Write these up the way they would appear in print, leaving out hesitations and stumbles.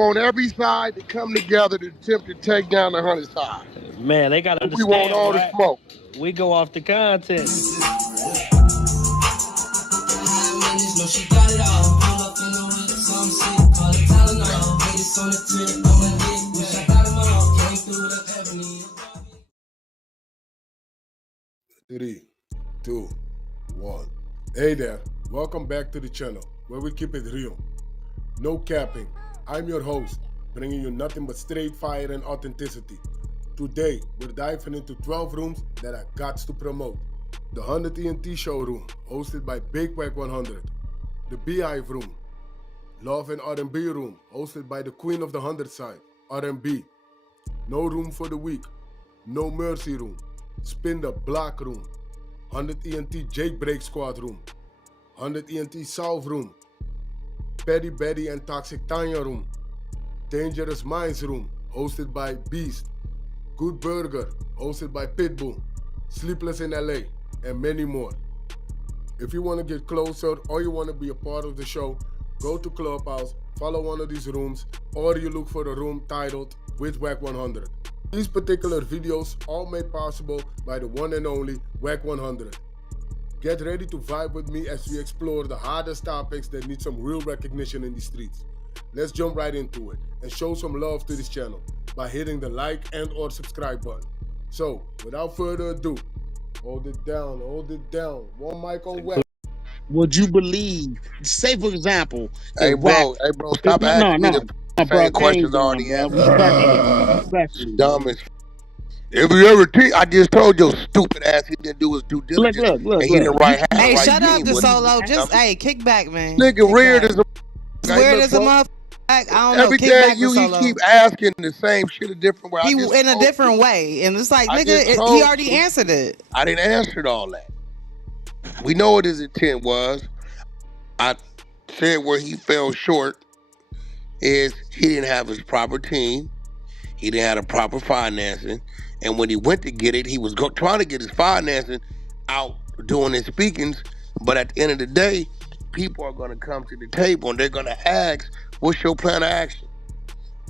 want every side to come together to attempt to take down the 100 side. Man, they gotta We want understand, all the right? smoke. We go off the content. Three, two, one. Hey there, welcome back to the channel where we keep it real. No capping. I'm your host, bringing you nothing but straight fire and authenticity. Today, we're diving into 12 rooms that I got to promote. The 100 ENT showroom, hosted by Big Wack100. The Beehive room. Love and R&B room, hosted by the queen of the 100 side, R&B. No room for the weak. No mercy room. Spin the block room. 100 ENT Jailbreak Squad room. 100 ENT South room. Petty Betty and Toxic Tanya room. Dangerous Minds room, hosted by Beast. Good Burger, hosted by Pitbull. Sleepless in LA, and many more. If you want to get closer or you want to be a part of the show, go to Clubhouse, follow one of these rooms, or you look for a room titled with Wack100. These particular videos all made possible by the one and only Wack100. Get ready to vibe with me as we explore the hardest topics that need some real recognition in the streets. Let's jump right into it and show some love to this channel by hitting the like and or subscribe button. So, without further ado, hold it down. One mic on Wack. Would you believe, say for example, Hey bro, stop asking me the same questions already answered. Dumb as if you ever I just told your stupid ass he didn't do his due diligence and he didn't write. Hey, shut up, the solo. Just kick back, man. Nigga weird as a weird as a motherfucker. I don't know. Every day he keep asking the same shit a different way. He in a different way, and it's like nigga, he already answered it. I didn't answer all that. We know what his intent was. I said where he fell short is he didn't have his proper team. He didn't have the proper financing. And when he went to get it, he was trying to get his financing out doing his speakings. But at the end of the day, people are going to come to the table and they're going to ask, what's your plan of action?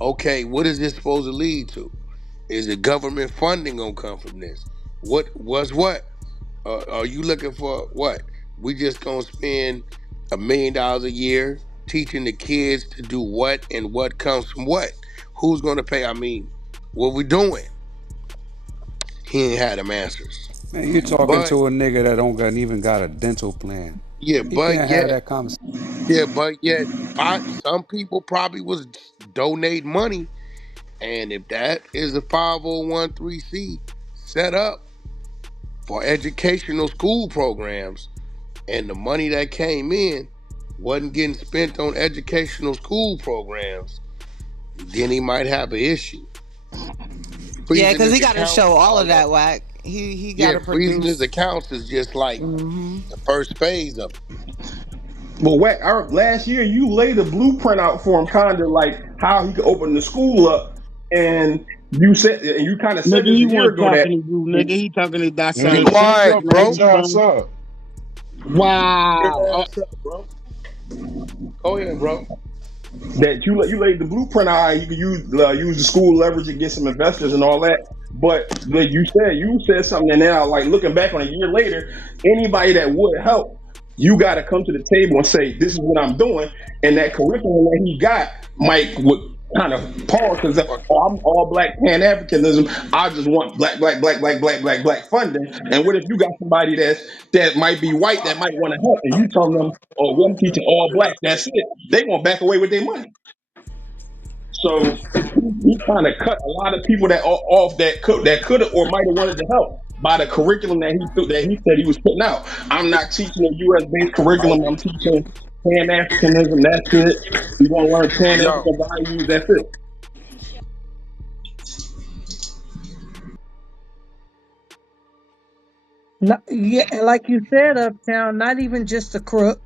Okay, what is this supposed to lead to? Is the government funding going to come from this? What? Are you looking for what? We just going to spend $1 million a year teaching the kids to do what and what comes from what? Who's going to pay? I mean, what we doing? He ain't had them answers. Man, you're talking to a nigga that don't even got a dental plan. Yeah, he but can't have that conversation. Yeah, but yet some people probably was donate money, and if that is a 501(c) set up for educational school programs, and the money that came in wasn't getting spent on educational school programs, then he might have an issue. Yeah, because he got to show all of that, Wack. He got to produce. Freezing his accounts is just like the first phase of it. Well, Wack, last year you laid a blueprint out for him, kind of like how he could open the school up, and you said, and you kind of said this a year ago that nigga, he talking to that be quiet, bro. Wow. Go ahead, bro. That you laid the blueprint out how you could use the school leverage and get some investors and all that. But like you said something, and now like looking back on a year later, anybody that would help, you got to come to the table and say, this is what I'm doing. And that curriculum that he got would kind of pause because I'm all black Pan-Africanism. I just want black funding. And what if you got somebody that might be white that might want to help, and you tell them, oh, well, I'm teaching all black, that's it. They won't back away with their money. So he kind of cut a lot of people that off that could have or might have wanted to help by the curriculum that he said he was putting out. I'm not teaching a U.S.-based curriculum. I'm teaching Pan-Africanism. That's it. We want to learn Pan-African values. That's it. Yeah, like you said, Uptown, not even just the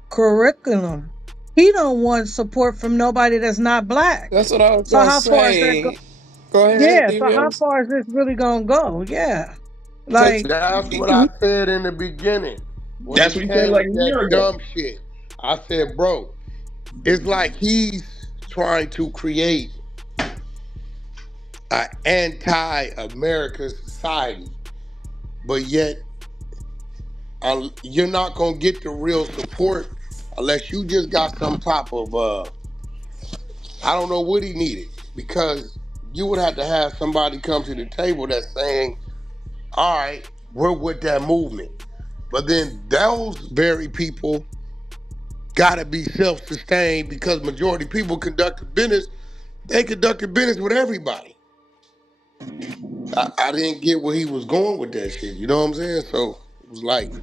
curriculum. He don't want support from nobody that's not black. That's what I was going to say. Go ahead. Yeah, so how far is this really going to go? Yeah. Like, that's what I said in the beginning. That's what he said like a year ago. Dumb shit. I said, bro, it's like he's trying to create an anti-American society, but yet you're not gonna get the real support unless you just got some type of I don't know what he needed, because you would have to have somebody come to the table that's saying, all right, we're with that movement. But then those very people gotta be self-sustained, because majority of people conducted business, they conducted business with everybody. I didn't get where he was going with that shit, you know what I'm saying? So it was like,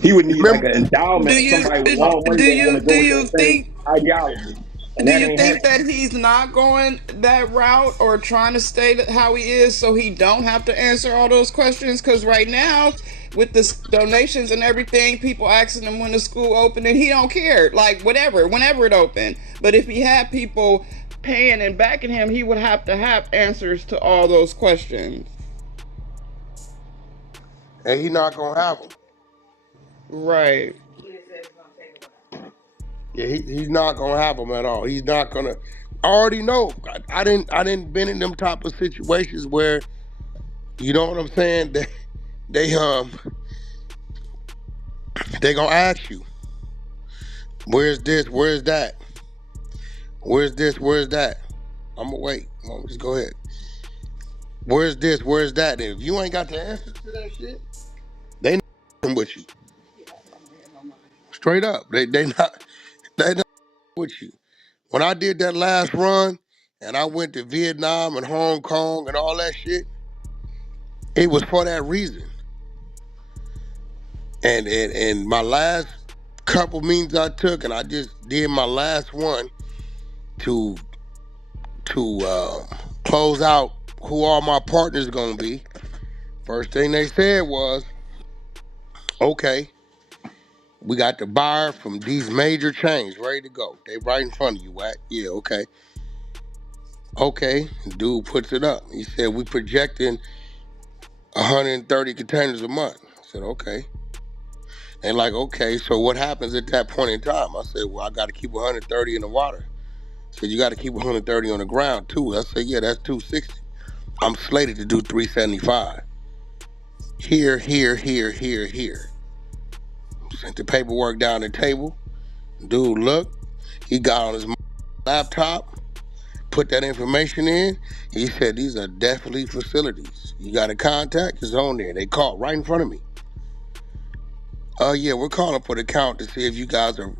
He would need like remember, an endowment Do of you somebody with do all money that's gonna go with you that same think ideology, and do that you ain't think happening. that he's not going that route or trying to stay how he is so he don't have to answer all those questions? Because right now, with the donations and everything, people asking him when the school opened, and he don't care. Like whatever, whenever it opened. But if he had people paying and backing him, he would have to have answers to all those questions. and he not gonna have them. Right. Yeah, he's not gonna have them at all. He's not gonna. I already know. I didn't been in them type of situations where, you know what I'm saying. They they gonna ask you, where's this, where's that, where's this, where's that. I'm gonna wait. Just go ahead. Where's this, where's that? And if you ain't got the answer to that shit, they not with you. Straight up, they not with you. When I did that last run, and I went to Vietnam and Hong Kong and all that shit, it was for that reason. And my last couple meetings I took, and I just did my last one to close out who all my partners gonna be. First thing they said was, okay, we got the buyer from these major chains ready to go. They right in front of you, Wack. Yeah, okay. Okay, dude puts it up. He said, we projecting 130 containers a month. I said, okay. And like, okay, so what happens at that point in time? I said, well, I got to keep 130 in the water. I said, you got to keep 130 on the ground too. I said, yeah, that's 260. I'm slated to do 375. Here, here, here, here, here. Sent the paperwork down the table. Dude, look, he got on his laptop, put that information in. He said, these are definitely facilities. You got a contact? It's on there. They called right in front of me. Yeah, we're calling for the count to see if you guys are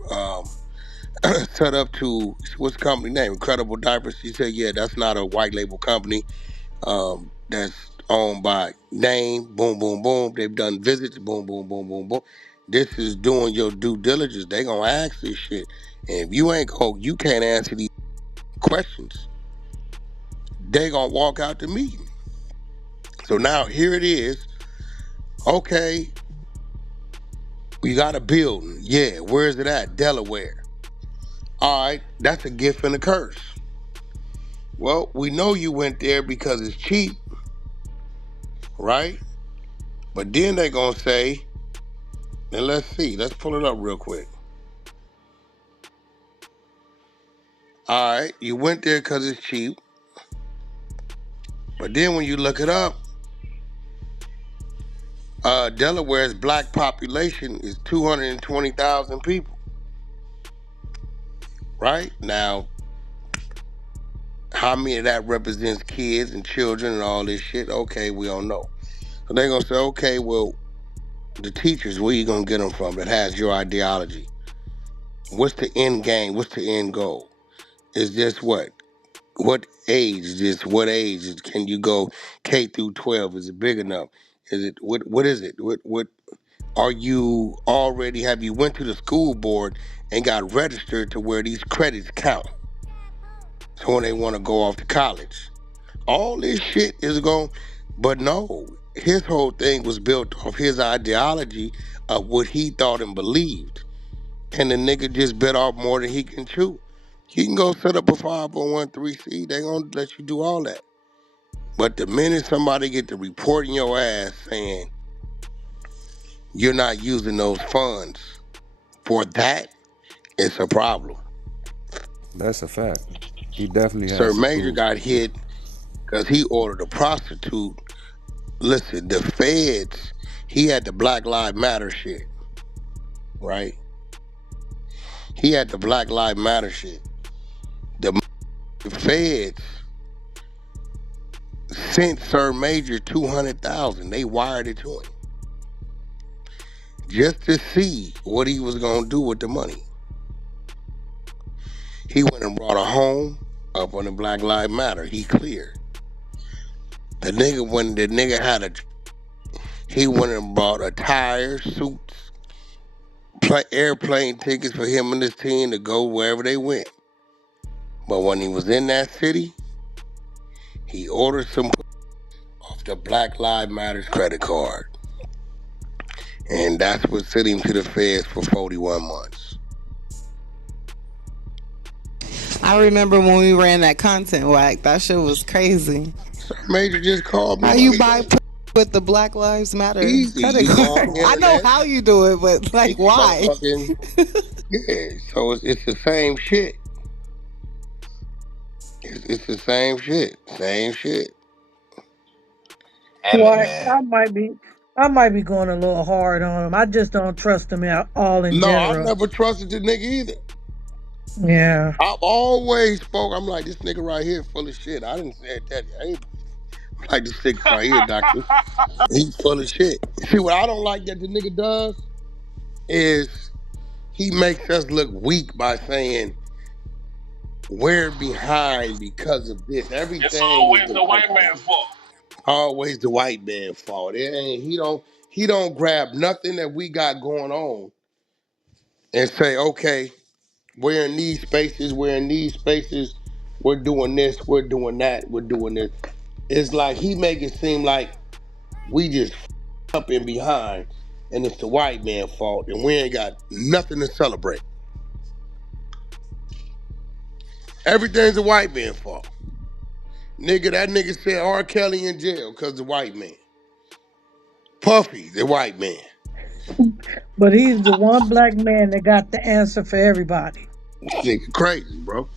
set up to, what's the company name? Incredible Diapers. He said, yeah, that's not a white label company. That's owned by name, boom, boom, boom. They've done visits, boom, boom, boom, boom, boom. This is doing your due diligence. They gonna ask this shit. And if you ain't you can't answer these questions, they gonna walk out the meeting. So now here it is. Okay, we got a building. Yeah, where is it at? Delaware. All right, that's a gift and a curse. Well, we know you went there because it's cheap, right? But then they gonna say, and let's see, let's pull it up real quick. All right, you went there because it's cheap. But then when you look it up, Delaware's black population is 220,000 people. Right? Now, how many of that represents kids and children and all this shit? Okay, we don't know. So they're going to say, okay, well, the teachers, where you going to get them from that has your ideology? What's the end game? What's the end goal? Is this what? What age is this? What age can you go K through 12? Is it big enough? Is it what is it? What are you already, have you went to the school board and got registered to where these credits count? So when they want to go off to college. All this shit is going, but no, his whole thing was built off his ideology of what he thought and believed. And the nigga just bit off more than he can chew. He can go set up a 501(c)(3), they gonna let you do all that. But the minute somebody get to reporting your ass saying you're not using those funds for that, it's a problem. That's a fact. He definitely Sir has some Major proof. got hit because he ordered a prostitute. Listen, the feds, he had the Black Lives Matter shit, right? He had the Black Lives Matter shit. The feds sent Sir Major 200,000. They wired it to him just to see what he was gonna do with the money. He went and brought a home up on the Black Lives Matter. He cleared. The nigga when the nigga had a he went and bought a tire, suits, airplane tickets for him and his team to go wherever they went. But when he was in that city, he ordered some off the Black Lives Matters credit card. And that's what sent him to the feds for 41 months. I remember when we ran that content whack. That shit was crazy. Sir Major just called me How the you other buy day. with the Black Lives Matter Easy. credit You go on card? the I know internet. how you do it, but like, You why? motherfucking yeah. So it's the same shit. It's the same shit. Same shit. Damn it, Why man. I might be going a little hard on him. I just don't trust him at all in No, I've general. never trusted the nigga either. Yeah. I've always spoke. I'm like, this nigga right here full of shit. I didn't say that. I ain't like this nigga right here, doctor. He full of shit. See, what I don't like that the nigga does is he makes us look weak by saying we're behind because of this. It's Everything is always the the white white man. man's fault. Always the white man fault. It ain't he don't grab nothing that we got going on and say, okay, we're in these spaces, we're in these spaces, we're doing this, we're doing that, we're doing this. It's like he make it seem like we just up and behind and it's the white man's fault and we ain't got nothing to celebrate. Everything's the white man's fault. Nigga, that nigga said R. Kelly in jail because the white man. Puffy, the white man. But he's the one black man that got the answer for everybody. Nigga crazy, bro.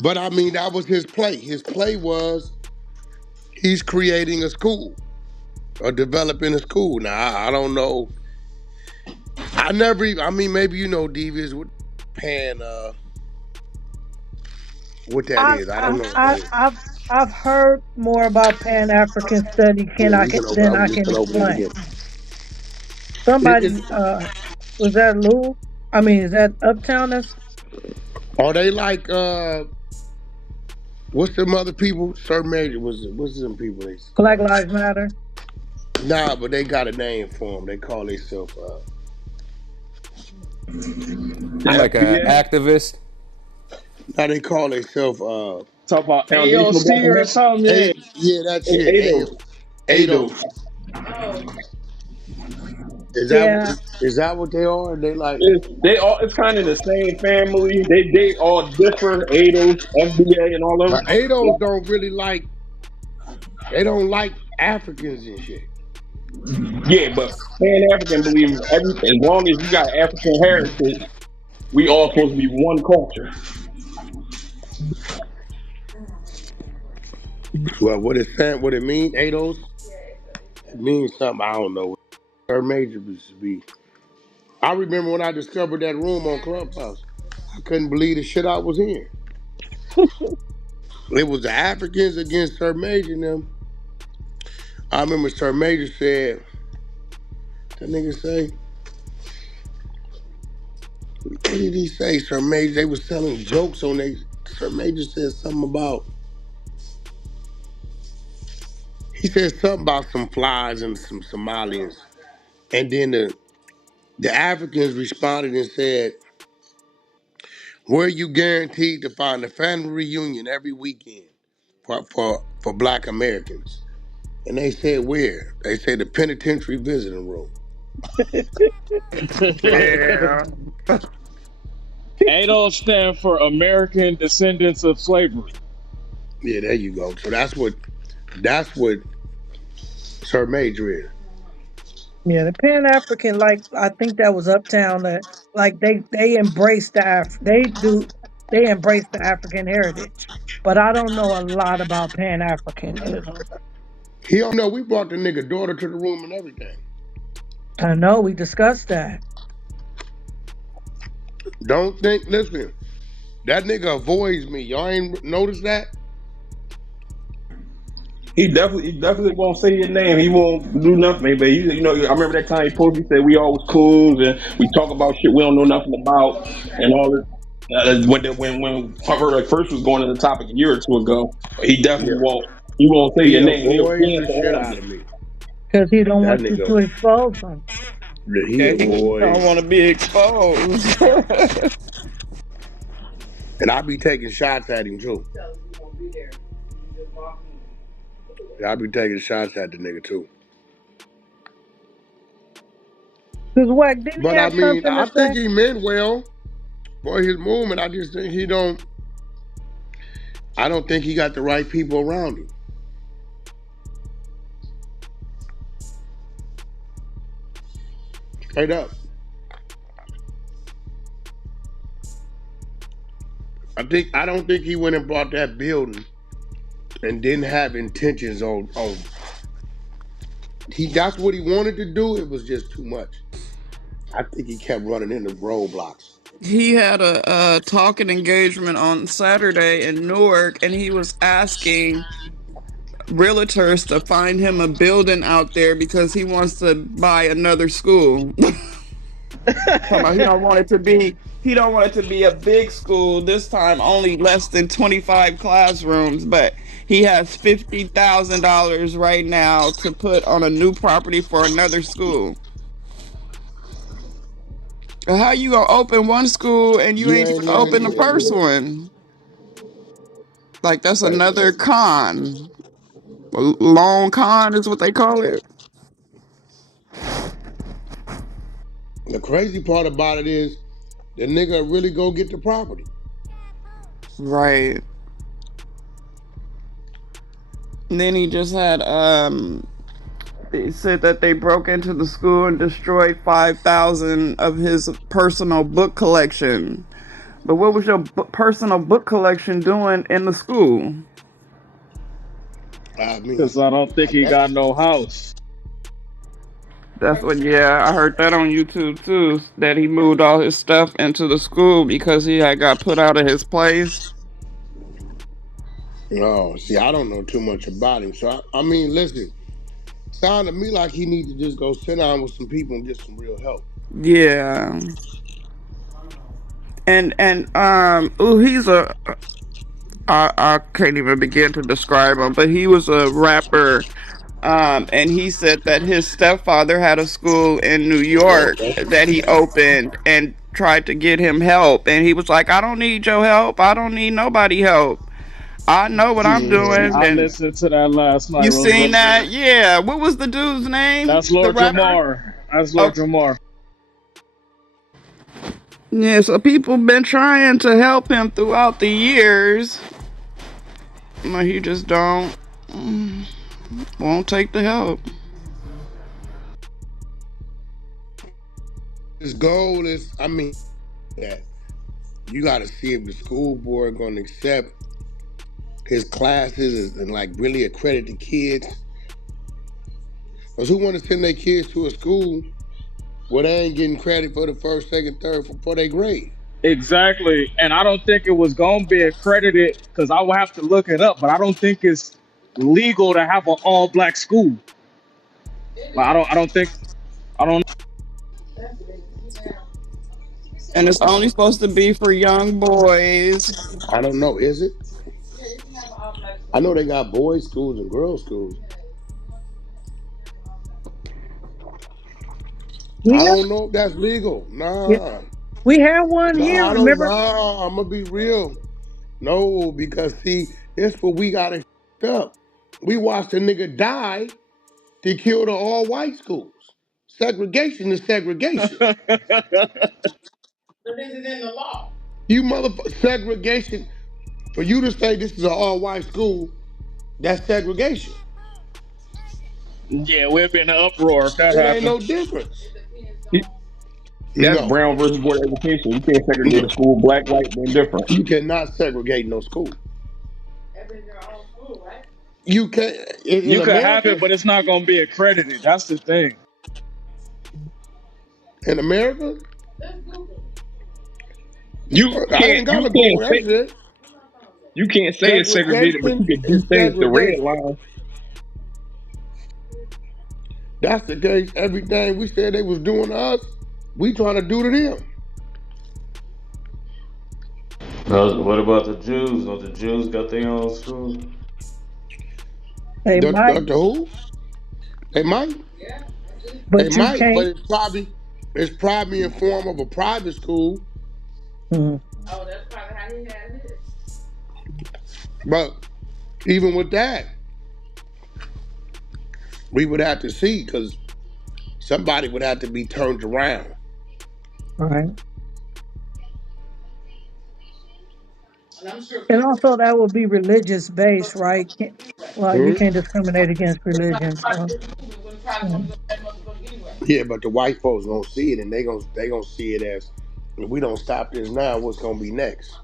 But I mean, that was his play. His play was he's creating a school or developing a school. Now, I don't know. I never even, I mean, maybe you know, Devious, what pan, what that I, is. I I, don't know what that I, is. I've, I've heard more about Pan African study Yeah, you can open, than I'm I just can gonna open it explain. again. Somebody, was that Lou? I mean, is that Uptown? That's Are they like, what's them other people? Sir Major, what's them people? Black Lives Matter. Nah, but they got a name for them. They call themselves, The Like a FBA, activist. now they call themselves, talk about foundational black AOC or America. something, yeah. yeah, that shit. ADOS. ADOS. ADOS. Yeah, Is that what they are? They like It's kind of the same family. They all differ. ADOS, FBA, and all of them. ADOS don't really like they don't like Africans and shit. Yeah, but Pan African believe as long as you got African heritage, we all supposed to be one culture. Well, what it saying? What it mean? ADOS? It means something I don't know. Her major used to be. I remember when I discovered that room on Clubhouse. I couldn't believe the shit I was in. It was the Africans against Sir Major and them. I remember Sir Major said, that nigga say, what did he say, Sir Major? They was telling jokes on they. Sir Major said something about, he said something about some flies and some Somalians. And then the Africans responded and said, were you guaranteed to find a family reunion every weekend for black Americans? And they said, where? They said the penitentiary visiting room. Yeah. ADOS stand for American Descendants of Slavery. Yeah, there you go. So that's what Sir Major is. yeah. The Pan African, like I think that was Uptown. That like they embrace the they do. They embrace the African heritage. But I don't know a lot about Pan Africanism. He don't know we brought the nigga daughter to the room and everything. I know we discussed that. Don't think, listen, that nigga avoids me. Y'all ain't noticed that? He definitely won't say your name. He won't do nothing. But I remember that time he posted. He said we always coons and we talk about shit we don't know nothing about and all this. When Cover first was going to the topic a year or two ago, he Yeah. definitely won't. He won't say He your name. He'll avoids stand the for shit all of out it. of me. Because he don't That want you nigga, to expose them. he Yeah, he don't avoids. want to be exposed. And I be taking shots at him too. Yeah, I be taking shots at the nigga too. Because what, didn't he But I have mean, something to I think say? he meant well for his movement. I just think I don't think he got the right people around him. Straight up. I don't think he went and bought that building and didn't have intentions on that's what he wanted to do. It was just too much. I think he kept running into roadblocks. He had a talking engagement on Saturday in Newark, and he was asking realtors to find him a building out there because he wants to buy another school. Talking about he don't want it to be a big school this time, only less than 25 classrooms, but he has $50,000 right now to put on a new property for another school. How you gonna open one school and you You ain't ain't even even open the yeah, first yeah. one? Like that's But another con. Long con is what they call it. the crazy part about it is the nigga really go get the property. Right. And then he just had they said that they broke into the school and destroyed 5,000 of his personal book collection. But what was your personal book collection doing in the school? I mean, Because I don't think I he guess got no house. That's what, yeah, I heard that on YouTube too. That he moved all his stuff into the school because he had got put out of his place. no. See, I don't know too much about him. So I mean, listen, sound to me like he need to just go sit down with some people and get some real help. Yeah, and ooh, he's a I can't even begin to describe him, but he was a rapper. And he said that his stepfather had a school in New York that he opened and tried to get him help. And he was like, I don't need your help. I don't need nobody help. I know what I'm Yeah, doing. I And listened to that last night. you Was seen that? Yeah. What was the dude's name? That's The Lord rapper? Jamar. That's Oh, Lord Jamar. yeah. So people been trying to help him throughout the years. But he just won't take the help. His goal is, I mean, that you got to see if the school board going to accept his classes and like really accredit the kids. Because who want to send their kids to a school where they ain't getting credit for the first, second, third for their grade? Exactly. And I don't think it was going to be accredited because I will have to look it up, but I don't think it's legal to have an all black school. Like, I don't think, I don't And it's only supposed to be for young boys. I don't know. Is it? I know they got boys' schools and girls' schools. We I have, don't know if that's legal. yeah, Nah. we have one Nah, here, I don't remember? know. I'm going to be real. No, because see, that's what we got to up. We watched a nigga die to kill the all white schools. Segregation is segregation. You motherfucker, segregation. For you to say this is an all white school, that's segregation. Yeah, we'd be in an uproar if that It ain't happened. no difference. That's No, Brown versus Board of Education. You can't segregate no, a school, black, white, they're different. you cannot segregate no school. You can't in You could have America. it, but it's not gonna be accredited. That's the thing. In America, I Can't ain't you gotta can't Google that say shit. you can't say it's segregated, but you Segregation can do is things to red segregation. line. That's the case. Everything we said they was doing to us, we trying to do to them. What about the Jews? Don't the Jews got their own school? They might, The who? They might. They but you might, but can't. it's probably in form of a private school. Mm, But even with that, we would have to see because somebody would have to be turned around. right. And also, that would be religious based, right? Well, you Hmm? can't discriminate against religion. So, mm, Yeah, but the white folks gonna see it, and they gonna see it as if we don't stop this now, what's gonna be next?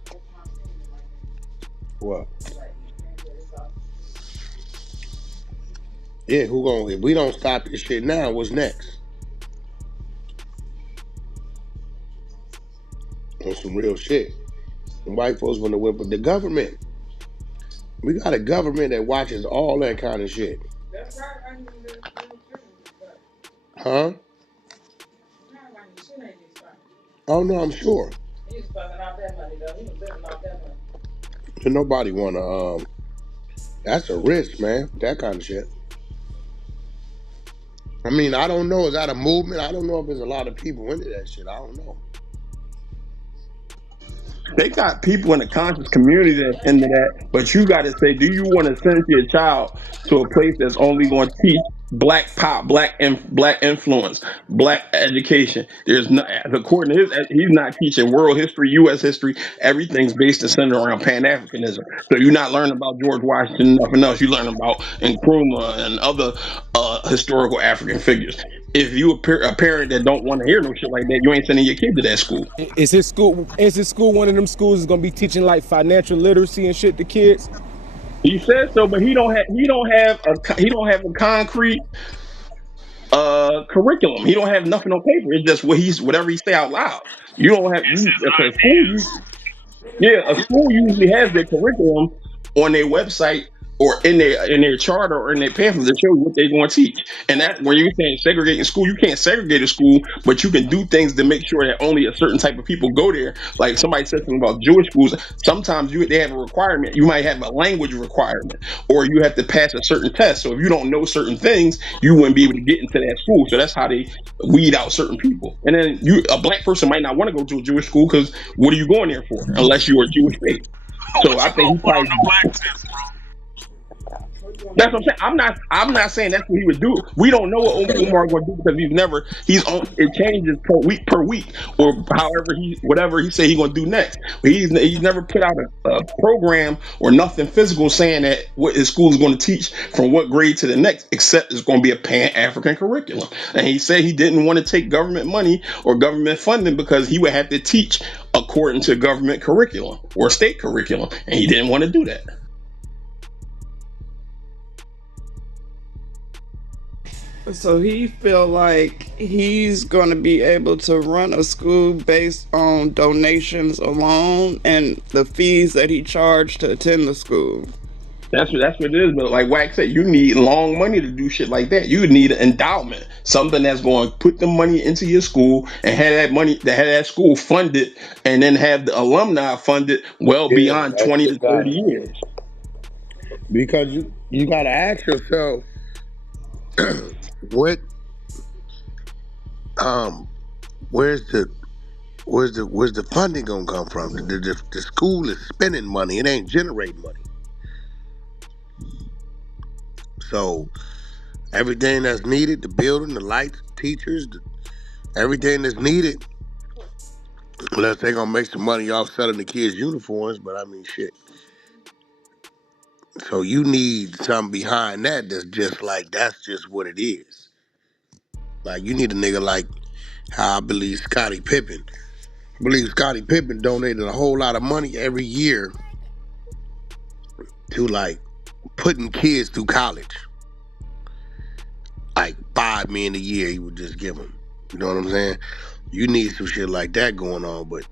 What? Yeah, who gonna if we don't stop this shit now, what's next? On some real shit. The white folks wanna whip with the government. We got a government that watches all that kind of shit. Huh? Oh no, I'm sure. And nobody wanna that's a risk, man. That kind of shit. I mean, I don't know. Is that a movement? I don't know if there's a lot of people into that shit. I don't know. They got people in the conscious community that's into that, but you got to say, do you want to send your child to a place that's only going to teach black pop, black influence, black education? There's not, according to he's not teaching world history, U.S. history. Everything's based and centered around Pan Africanism. So you're not learning about George Washington, nothing else. You learn about Nkrumah and other historical African figures. If you a parent that don't want to hear no shit like that, you ain't sending your kid to that school. Is his school? Is his school one of them schools that's gonna be teaching like financial literacy and shit to kids? He says so, but he don't have a concrete curriculum. He don't have nothing on paper. It's just whatever he say out loud. You don't have It's you his okay, school ideas. yeah, a school usually has their curriculum on their website or in their charter or in their pamphlet to show you what they're going to teach. And that when you're saying segregating school, you can't segregate a school, but you can do things to make sure that only a certain type of people go there. Like somebody said something about Jewish schools. Sometimes they have a requirement. You might have a language requirement, or you have to pass a certain test. So if you don't know certain things, you wouldn't be able to get into that school. So that's how they weed out certain people. And then a black person might not want to go to a Jewish school because what are you going there for unless you're a Jewish faith? So What I you think gonna he put on probably the black test, that's what I'm saying. I'm not saying that's what he would do. We don't know what Umar going to do because he's on. It changes per week or however whatever he say he's going to do next. But he's never put out a program or nothing physical saying that what his school is going to teach from what grade to the next, except it's going to be a Pan African curriculum. And he said he didn't want to take government money or government funding because he would have to teach according to government curriculum or state curriculum, and he didn't want to do that. So he feel like he's going to be able to run a school based on donations alone and the fees that he charged to attend the school. That's what it is. But like Wax said, you need long money to do shit like that. You would need an endowment, something that's going to put the money into your school and have that money to have that school funded, and then have the alumni funded well Yeah, beyond that's 20 to just got 30 it. years. Because you gotta ask yourself what um where's the where's the funding gonna come from? The school is spending money, it ain't generating money. So everything that's needed, the building, the lights, teachers, everything that's needed, unless they gonna make some money off selling the kids uniforms, but I mean shit. So you need something behind that that's just like that's just what it is. Like you need a nigga like How I believe Scottie Pippen. I believe Scottie Pippen donated a whole lot of money every year to like putting kids through college. Like $5 million a year, he would just give them. You know what I'm saying? You need some shit like that going on, but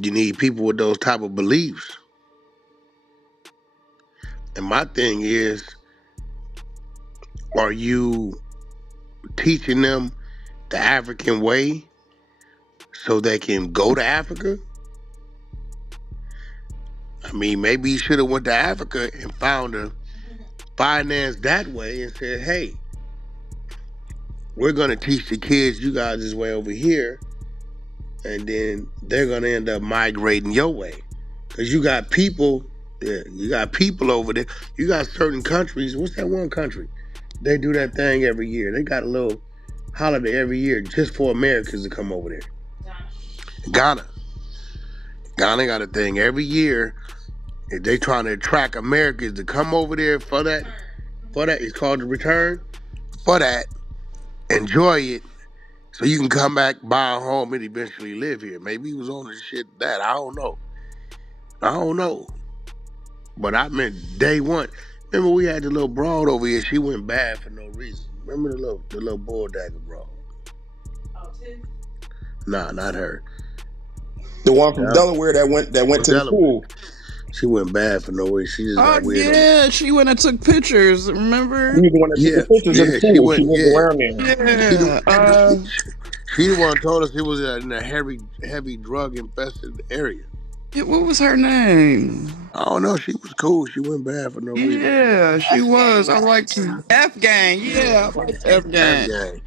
you need people with those type of beliefs. And my thing is, are you teaching them the African way so they can go to Africa? I mean, maybe you should have went to Africa and found a finance that way and said, hey, we're going to teach the kids you guys this way over here, and then they're going to end up migrating your way. Because you got people, yeah, you got people over there. You got certain countries. What's that one country? They do that thing every year. They got a little holiday every year just for Americans to come over there. Ghana. Ghana got a thing every year. They trying to attract Americans to come over there for that. For that, it's called the return. For that, enjoy it, so you can come back, buy a home, and eventually live here. Maybe he was on the shit that I don't know. But I meant day one. Remember we had the little broad over here. She went bad for no reason. Remember the little bull dagger broad? Nah, not her. The one from Yeah. Delaware that went to the Delaware. school. She went bad for no reason. She just Oh got weird on the. yeah, she went and took pictures. Remember? He was the one that took Yeah, the pictures of the yeah. She school. She went. was Yeah. around there. She the Yeah. she the one told us it was in a heavy drug infested area. Yeah, what was her name? I don't know. She was cool. She went bad for no reason. Yeah, she was. I liked her. F Gang. Yeah, I liked F F Gang. gang.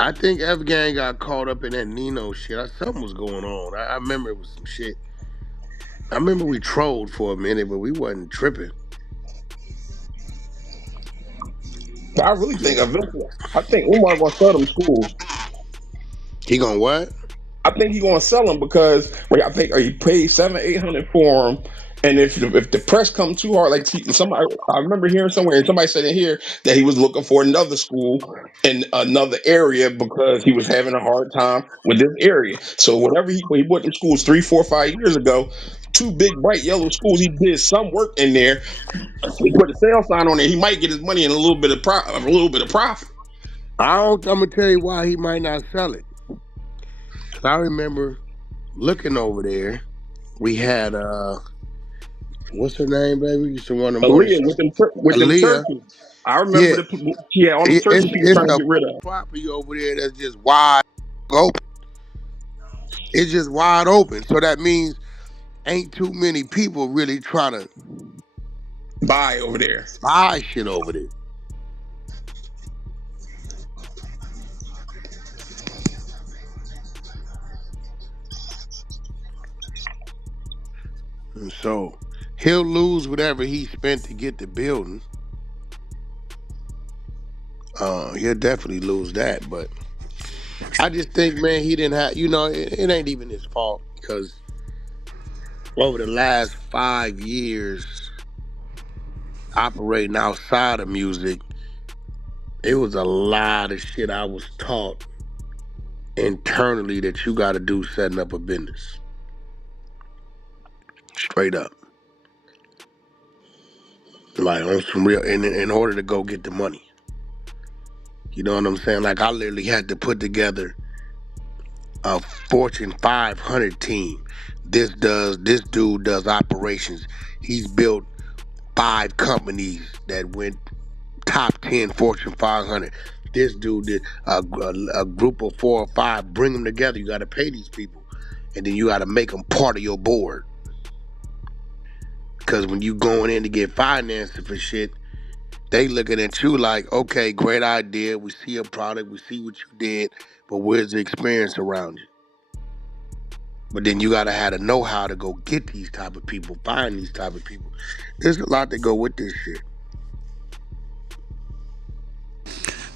I think F gang got caught up in that Nino shit. Something was going on. I remember it was some shit. I remember we trolled for a minute, but we wasn't tripping. But I really think eventually, I think Umar gonna sell them schools. He gonna what? I think he gonna sell them because I think he paid 700-800 for them. And if the press come too hard, like somebody, I remember hearing somewhere, and somebody said in here that he was looking for another school in another area because he was having a hard time with this area. So whatever when he bought them schools 3, 4, 5 years ago, two big bright yellow schools, he did some work in there. He put a sale sign on it. He might get his money and a little bit of profit. I'm gonna tell you why he might not sell it. 'Cause I remember looking over there. We had what's her name, baby? Used to run the morning Aaliyah show. with them Aaliyah. turkeys. I remember Yeah, all them turkeys he was it's trying to a get rid of. property over there that's just wide open. It's just wide open. So that means ain't too many people really trying to Buy over there. buy shit over there. And so he'll lose whatever he spent to get the building. He'll definitely lose that. But I just think, man, he didn't have, it ain't even his fault because over the last 5 years operating outside of music, it was a lot of shit I was taught internally that you got to do setting up a business. Straight up. Like on some real, in order to go get the money. You know what I'm saying? Like I literally had to put together a Fortune 500 team. This dude does operations. He's built 5 companies that went top 10 Fortune 500. This dude did a group of 4 or 5. Bring them together. You got to pay these people, and then you got to make them part of your board. Because when you going in to get financing for shit, they looking at you like, okay, great idea. We see a product. We see what you did, but where's the experience around you? But then you gotta have the know-how to go get these type of people, find these type of people. There's a lot that go with this shit.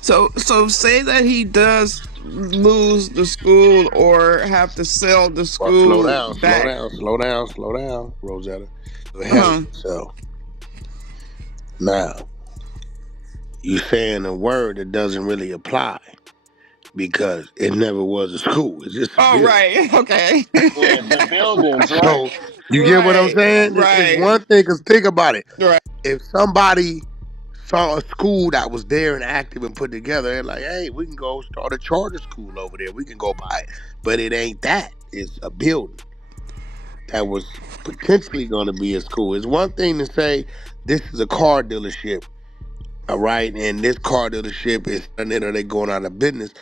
So say that he does lose the school or have to sell the Well, slow school down, back. Rosetta. Go ahead Uh-huh. of yourself. Now, you saying a word that doesn't really apply. because it never was a school. It's just a Oh, building. right. Okay. Yeah, the buildings, right? So you get what I'm Right. saying? It's Right. one thing, because think about it. Right. If somebody saw a school that was there and active and put together, they're like, hey, we can go start a charter school over there. We can go buy it. But it ain't that. It's a building that was potentially going to be a school. It's one thing to say this is a car dealership, all right, and this car dealership is, and then are they going out of business?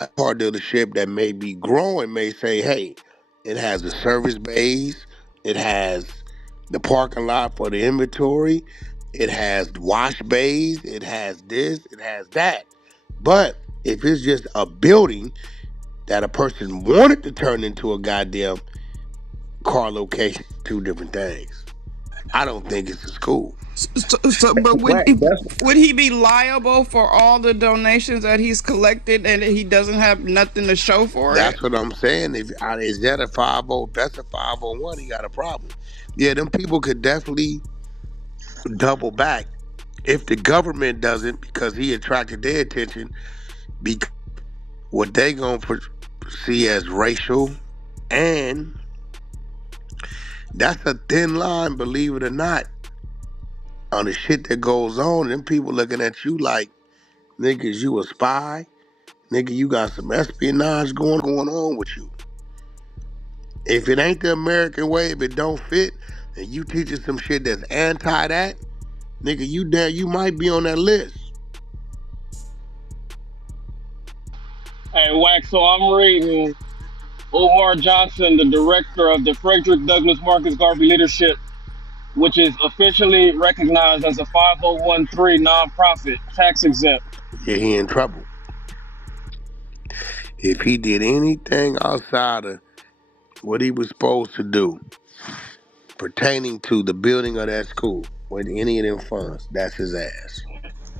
A car dealership that may be growing may say, hey, it has the service bays, it has the parking lot for the inventory, it has wash bays, it has this, it has that. But if it's just a building that a person wanted to turn into a goddamn car location, two different things. I don't think it's a school. But Right. That's would he be liable for all the donations that he's collected and he doesn't have nothing to show for it? That's what I'm saying. If is that a 50? That's a 501. He got a problem. Yeah, them people could definitely double back if the government doesn't, because he attracted their attention. Because what they gonna see as racial, and that's a thin line, believe it or not, on the shit that goes on. Them people looking at you like, niggas, you a spy. Nigga, you got some espionage going on with you. If it ain't the American way, if it don't fit, and you teaching some shit that's anti that, nigga, you might be on that list. Hey, Wax, so I'm reading Umar Johnson, the director of the Frederick Douglass Marcus Garvey Leadership, which is officially recognized as a 5013 nonprofit, tax exempt. Yeah, he in trouble. If he did anything outside of what he was supposed to do pertaining to the building of that school with any of them funds, that's his ass.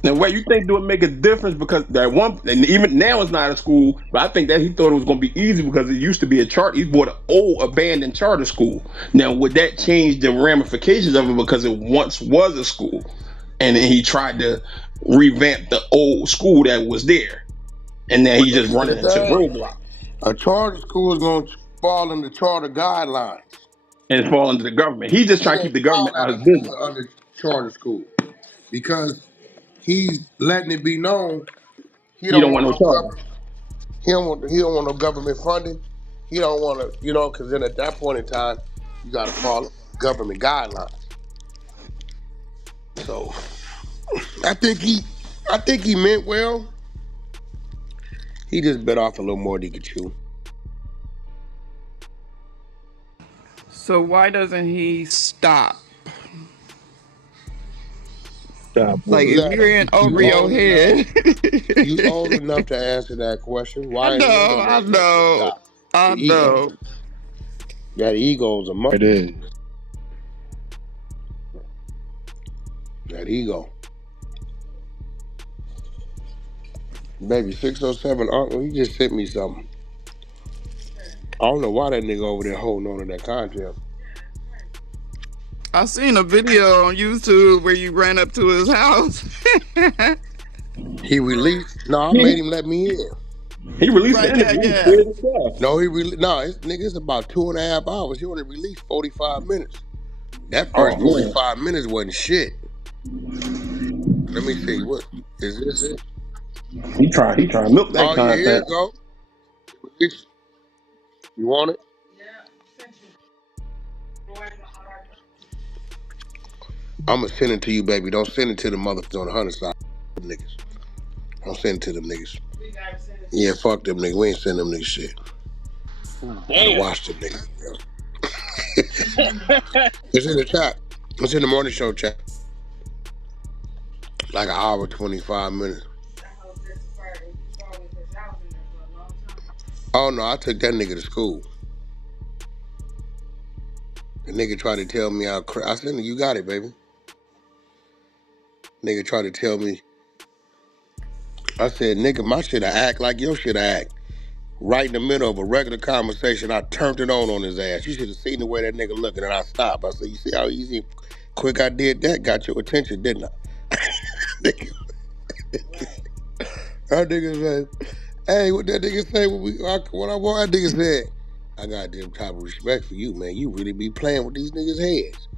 now where you think do it make a difference because that one and even now it's not a school, but I think that he thought it was gonna be easy because it used to be a charter. He bought an old abandoned charter school. Now would that change the ramifications of it because it once was a school, and then he tried to revamp the old school that was there, and then But he just that's running the into thing. roadblocks A charter school is going to fall under charter guidelines. and fall under the government. He's just It trying to keep ain't the government fall out of under, his business. under charter school because he's letting it be known he He don't don't want want no no charter. government. He don't want no government funding. He don't want to, because then at that point in time, you got to follow government guidelines. So I think he meant well. He just bit off a little more than he could chew. So why doesn't he stop? Stop Like, what? if you're in You over your old enough. head. You old enough to answer that question. I Why ain't none know, of I us want to know, stop? The I ego. know. That ego is a It is. that ego. Baby, 607 uncle, he just sent me something. I don't know why that nigga over there holding on to that content. I seen a video on YouTube where you ran up to his house. He released. No, I made He, him let me in. he released the Right, yeah, interview. He yeah. scared himself. No, no, it's about 2.5 hours. He only released 45 minutes. That Oh first man, 45 minutes wasn't shit. Let me see. What is this? It? he trying to milk that Oh yeah, here content. it go. You want it? I'm gonna send it to you, baby. Don't send it to the motherfuckers on the 100 side. Niggas. Don't send it to them niggas. Yeah, fuck them niggas. We ain't send them niggas shit. Gotta Damn. watch them niggas. It's in the chat. It's in the morning show chat. Like an hour, 25 minutes. Oh no, I took that nigga to school. The nigga tried to tell me I said, you got it, baby. Nigga tried to tell me. I said, nigga, my shit I act like your shit I act. Right in the middle of a regular conversation, I turned it on his ass. You should have seen the way that nigga looked, and I stopped. I said, you see how easy, quick I did that? Got your attention, didn't I? Nigga, that nigga said, Hey, what that nigga say when I walk? That nigga said, I got them type of respect for you, man. You really be playing with these niggas' heads.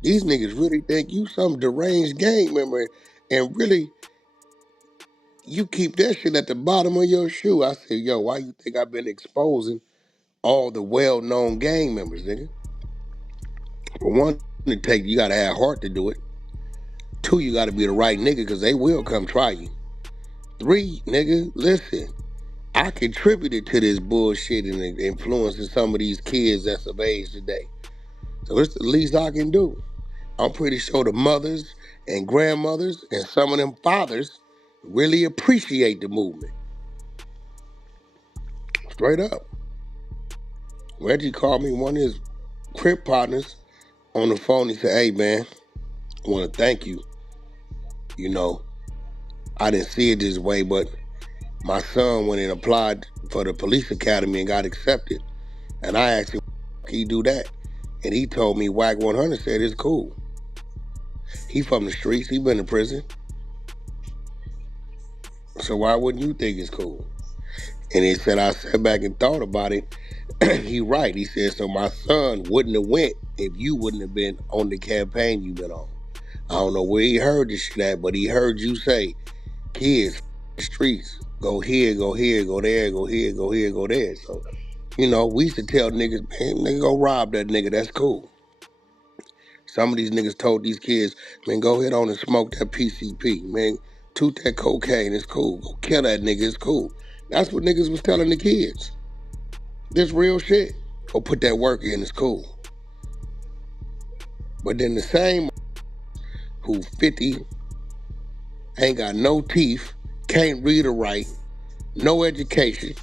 These niggas really think you some deranged gang member, and really, you keep that shit at the bottom of your shoe. I said, yo, why you think I've been exposing all the well-known gang members, nigga? For one, you gotta have heart to do it. Two, you gotta be the right nigga, because they will come try you. Three, nigga, listen. I contributed to this bullshit and influencing some of these kids that's of age today. So it's the least I can do. I'm pretty sure the mothers and grandmothers and some of them fathers really appreciate the movement. Straight up. Reggie called me, one of his crib partners, on the phone. He said, hey man, I want to thank you. You know, I didn't see it this way, but my son went and applied for the police academy and got accepted. And I asked him, can he do that? And he told me Wack100 said it's cool. He from the streets, he been in prison. So why wouldn't you think it's cool? And he said, I sat back and thought about it. He right. He said, so my son wouldn't have went if you wouldn't have been on the campaign you been on. I don't know where he heard this shit at, but he heard you say, kids, streets, go here, go here, go there, go here, go here, go there. So, you know, we used to tell niggas, man, nigga, go rob that nigga, that's cool. Some of these niggas told these kids, man, go ahead on and smoke that PCP, man, toot that cocaine, it's cool. Go kill that nigga, it's cool. That's what niggas was telling the kids. This real shit. Go put that work in, it's cool. But then the same who 50, ain't got no teeth, can't read or write, no education,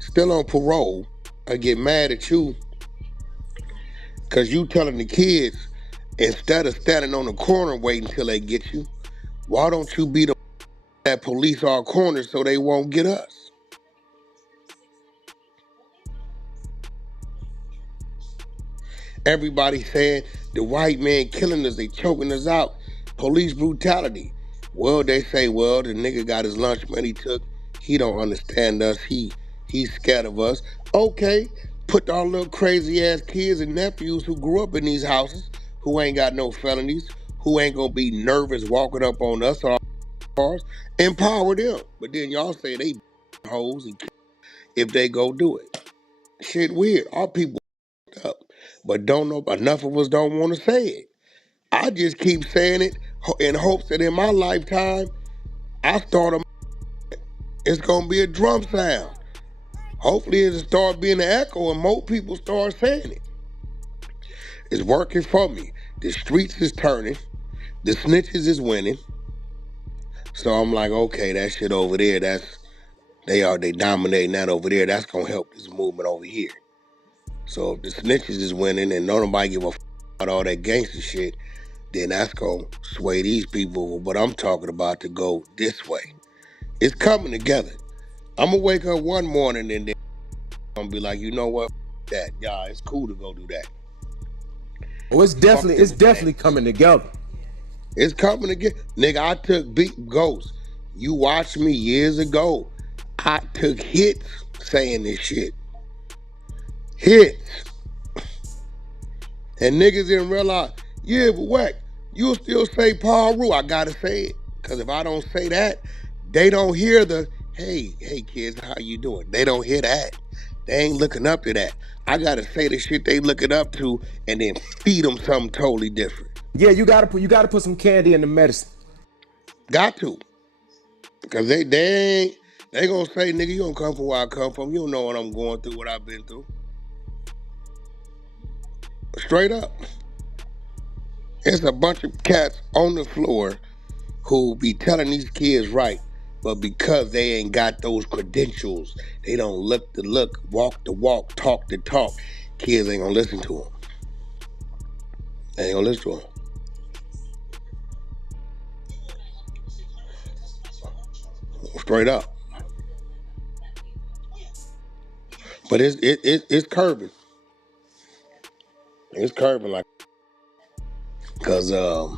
still on parole, I get mad at you because you telling the kids, instead of standing on the corner waiting till they get you, why don't you be the that police our corners so they won't get us? Everybody saying the white man killing us, they choking us out, police brutality. Well, they say, well, the nigga got his lunch money took, he don't understand us, he's scared of us. Okay, put our little crazy ass kids and nephews who grew up in these houses, who ain't got no felonies, who ain't gonna be nervous walking up on us or our cars, empower them. But then y'all say they hoes and if they go do it. Shit weird. Our people up, but don't know. Enough of us don't want to say it. I just keep saying it in hopes that in my lifetime, I start it's gonna be a drum sound. Hopefully it'll start being an echo and more people start saying it. It's working for me. The streets is turning. The snitches is winning. So I'm like, okay, that shit over there, they dominating that over there. That's gonna help this movement over here. So if the snitches is winning and nobody give a about all that gangster shit, then that's gonna sway these people. But I'm talking about to go this way. It's coming together. I'm gonna wake up one morning and then I'm gonna be like, you know what? That yeah, it's cool to go do that. Oh, it's definitely coming together. It's coming again. Nigga, I took beat Ghost. You watched me years ago. I took hits saying this shit. Hits. And niggas didn't realize, yeah, but Wack, you'll still say Paul Rue. I gotta say it. Cause if I don't say that, they don't hear the, hey kids, how you doing? They don't hear that. They ain't looking up to that. I gotta say the shit they looking up to and then feed them something totally different. Yeah, you gotta put some candy in the medicine. Got to. Cause they gonna say, nigga, you don't come from where I come from. You don't know what I'm going through, what I've been through. Straight up. It's a bunch of cats on the floor who be telling these kids right, but because they ain't got those credentials, they don't look the look, walk the walk, talk the talk, kids ain't gonna listen to them. They ain't gonna listen to them. Straight up. But it's curbing. It's curbing like, cause the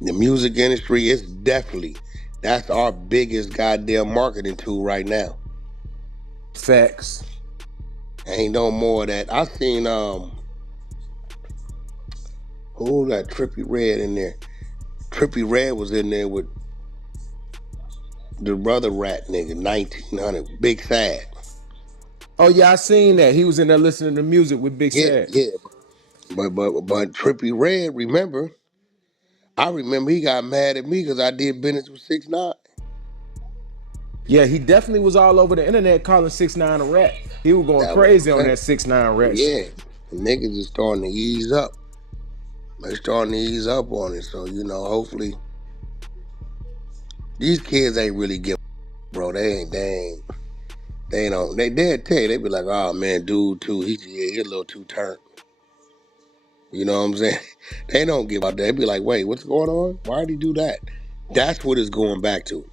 music industry is definitely That's our biggest goddamn marketing tool right now. Facts. Ain't no more of that. I seen who that Trippy Red in there? Trippy Red was in there with the brother rat nigga, 1900, Big Sad. Oh yeah, I seen that. He was in there listening to music with Big Yeah, Sad. yeah. But Trippy Red, remember? I remember he got mad at me because I did business with 6ix9ine. Yeah, he definitely was all over the internet calling 6ix9ine a rat. He was going That's what I'm crazy on saying. that 6ix9ine rat Yeah, shit. the niggas is starting to ease up. They're starting to ease up on it. So, hopefully these kids ain't really give, bro. They don't. They'd tell you, they be like, oh man, dude too, he a little too turned. You know what I'm saying? They don't give out that. They be like, wait, what's going on? Why'd he do that? That's what it's going back to.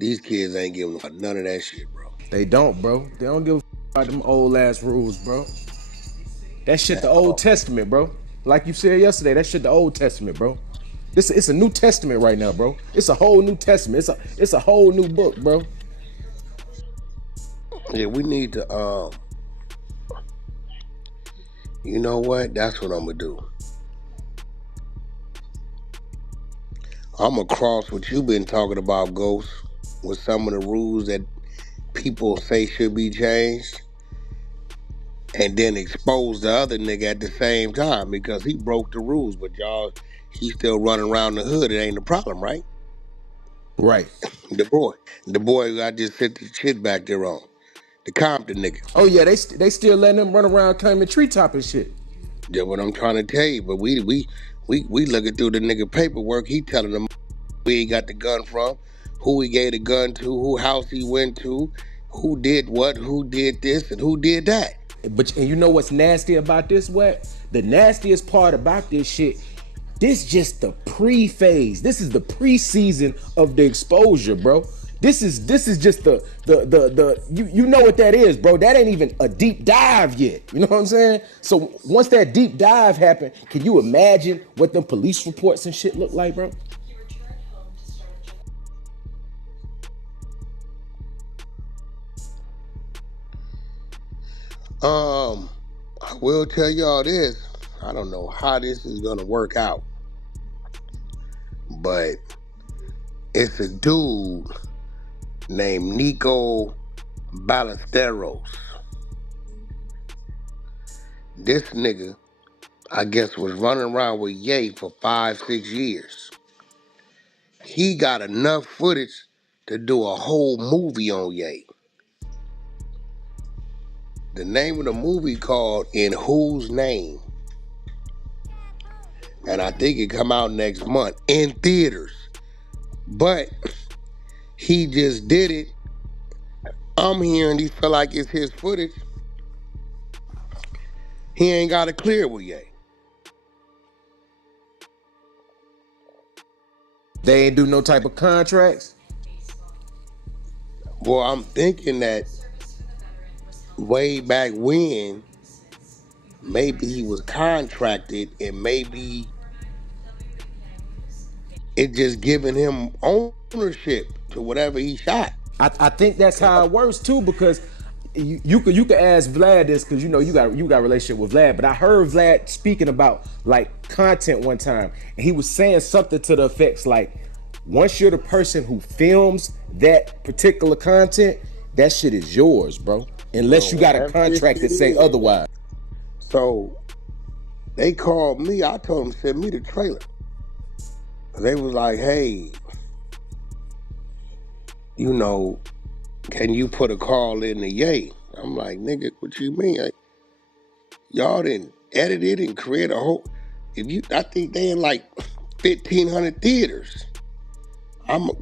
These kids ain't giving none of that shit, bro. They don't, bro. They don't give a about them old ass rules, bro. That shit the At Old all. Testament, bro. Like you said yesterday, that shit the Old Testament, bro. It's a New Testament right now, bro. It's a whole New Testament. It's a whole new book, bro. Yeah, we need to. You know what? That's what I'm gonna do. I'm gonna cross what you've been talking about, Ghost, with some of the rules that people say should be changed, and then expose the other nigga at the same time because he broke the rules, but he's still running around the hood. It ain't a problem, right? Right. The boy I just sent the shit back there on, the Compton nigga. Oh yeah, they still letting them run around climbing treetop and shit. That's what I'm trying to tell you. But we looking through the nigga paperwork. He telling them where he got the gun from, who he gave the gun to, who house he went to, who did what, who did this, and who did that. And you know what's nasty about this, what? The nastiest part about this shit, this just the pre-phase. This is the pre-season of the exposure, bro. This is just the you know what that is, bro. That ain't even a deep dive yet. You know what I'm saying? So once that deep dive happen, can you imagine what them police reports and shit look like, bro? I will tell y'all this. I don't know how this is gonna work out, but it's a dude named Nico Ballesteros. This nigga, I guess, was running around with Ye for 5-6 years. He got enough footage to do a whole movie on Ye. The name of the movie called In Whose Name? And I think it come out next month in theaters. But he just did it. I'm hearing he feel like it's his footage. He ain't got to clear with Ye. They ain't do no type of contracts. Well, I'm thinking that way back when, maybe he was contracted and maybe it just giving him ownership to whatever he shot. I think that's how it works too, because you could ask Vlad this, because you know you got a relationship with Vlad, but I heard Vlad speaking about like content one time, and he was saying something to the effects like, once you're the person who films that particular content, that shit is yours, bro. Unless you got a contract that say otherwise. So they called me. I told them send me the trailer. They was like, hey, can you put a call in the Ye? I'm like, nigga, what you mean? Y'all didn't edit it and create a whole. I think they in like 1,500 theaters. I'm like,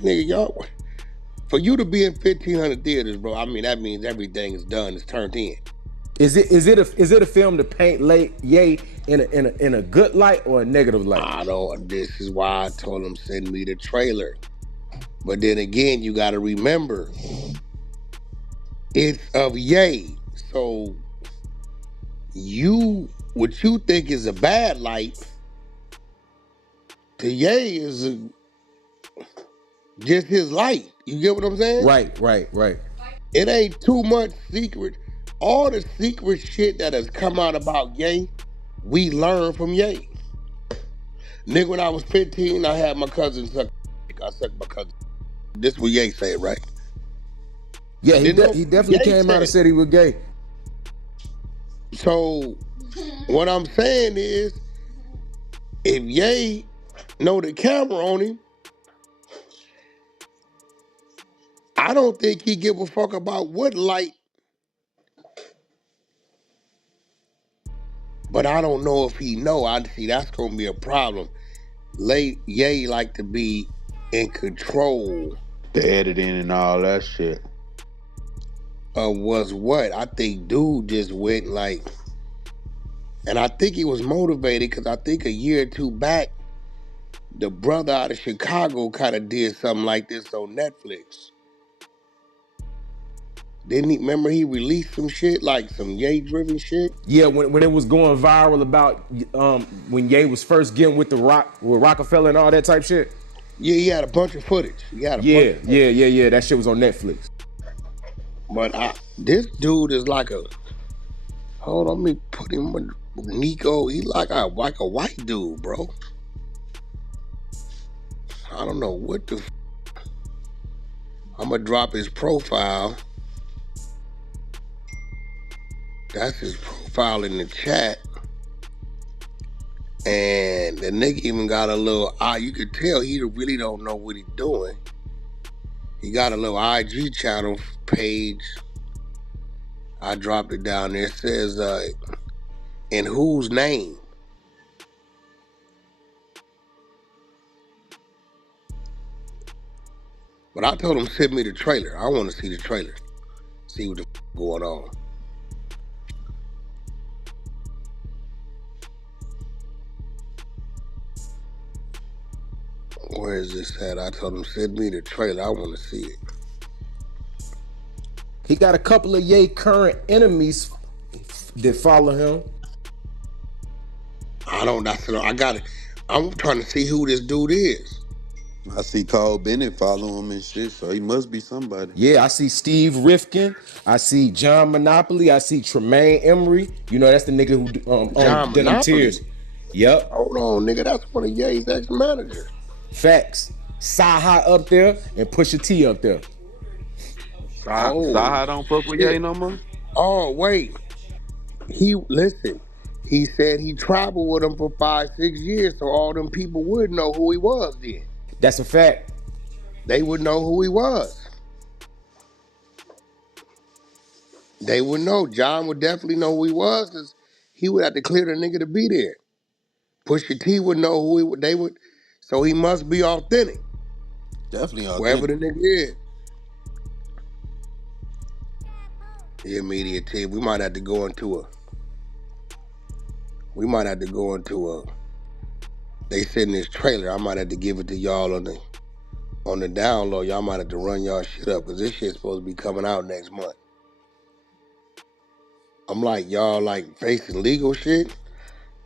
nigga, y'all. For you to be in 1,500 theaters, bro, I mean that means everything is done. It's turned in. Is it a film to paint Ye in a good light or a negative light? I don't. This is why I told them send me the trailer. But then again, you got to remember, it's of Ye. So what you think is a bad light to Ye is just his light. You get what I'm saying? Right. It ain't too much secret. All the secret shit that has come out about Ye, we learned from Ye. Nigga, when I was 15, I had my cousin suck. I sucked my cousin. This is what Ye said, right? Yeah, Then no, he definitely Ye came out and said. said he was gay. So what I'm saying is, if Ye know the camera on him, I don't think he give a fuck about what light. But I don't know if he know. I see that's gonna be a problem. Ye like to be in control The editing and all that shit. of what's what. I think dude just went like, and I think he was motivated because I think a year or two back, the brother out of Chicago kind of did something like this on Netflix. Didn't he? Remember he released some shit, like some Ye driven shit? Yeah, when it was going viral about when Ye was first getting with with Rockefeller and all that type shit. Yeah, he had a bunch of footage. He had a bunch Yeah, of footage. yeah. That shit was on Netflix. But this dude is like a, hold on, let me put him with Nico. He like a white dude, bro. I don't know what the I'm gonna drop his profile. That's his profile in the chat. And the nigga even got a little you could tell he really don't know what he's doing. He got a little IG channel page. I dropped it down there. It says, in whose name? But I told him send me the trailer. I want to see the trailer. See what the going on. Where is this at? I told him send me the trailer. I want to see it. He got a couple of Ye current enemies that follow him. I got it. I'm trying to see who this dude is. I see Carl Bennett follow him and shit, so he must be somebody. Yeah, I see Steve Rifkin. I see John Monopoly. I see Tremaine Emery. You know, that's the nigga who John owned Denim Monopoly. Tears. Yep. Hold on, nigga. That's one of Ye's ex-managers. Facts. Saha up there and Pusha T up there. Saha don't fuck with Ye no more? Oh, wait. Listen. He said he traveled with him for 5-6 years, so all them people would know who he was then. That's a fact. They would know who he was. They would know. John would definitely know who he was because he would have to clear the nigga to be there. Pusha T would know who he would. They would. So he must be authentic. Definitely authentic. Wherever the nigga is. Yeah, media team. We might have to go into they send this trailer. I might have to give it to y'all on the download. Y'all might have to run y'all shit up because this shit's supposed to be coming out next month. I'm like, y'all like facing legal shit?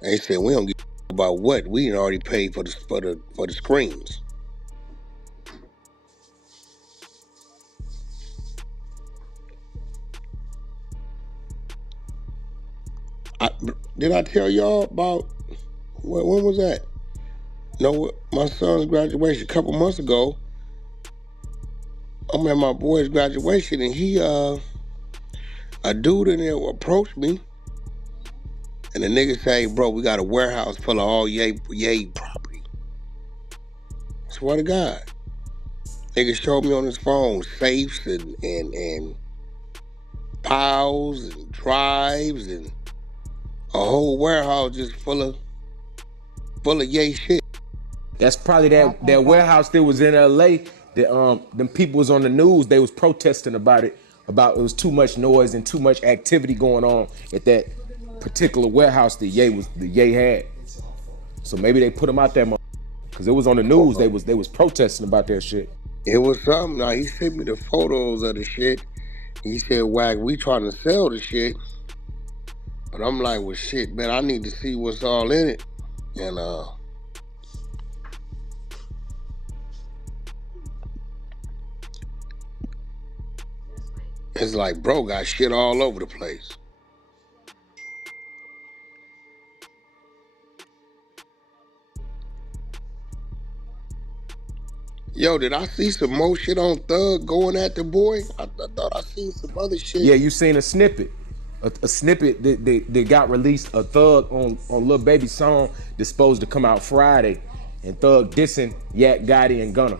They said we don't give about what. We done already paid for the screens. Did I tell y'all about when was that? No, my son's graduation a couple months ago. I'm at my boy's graduation and he a dude in there approached me and the nigga say, bro, we got a warehouse full of all Ye property. Swear to God. Nigga showed me on his phone safes and piles and drives and a whole warehouse just full of Ye shit. That's probably that warehouse that was in LA that them people was on the news, they was protesting about it was too much noise and too much activity going on at that particular warehouse that Ye had. So maybe they put him out there because it was on the news. They was protesting about that shit. It was something. Now he sent me the photos of the shit. He said, Wack, we trying to sell the shit. But I'm like, well shit, man, I need to see what's all in it. And It's like, bro, got shit all over the place. Yo, did I see some more shit on Thug going at the boy? I thought I seen some other shit. Yeah, you seen a snippet. A snippet that got released, a Thug on Lil Baby's song that's supposed to come out Friday. And Thug dissing Yak, Gotti, and Gunna.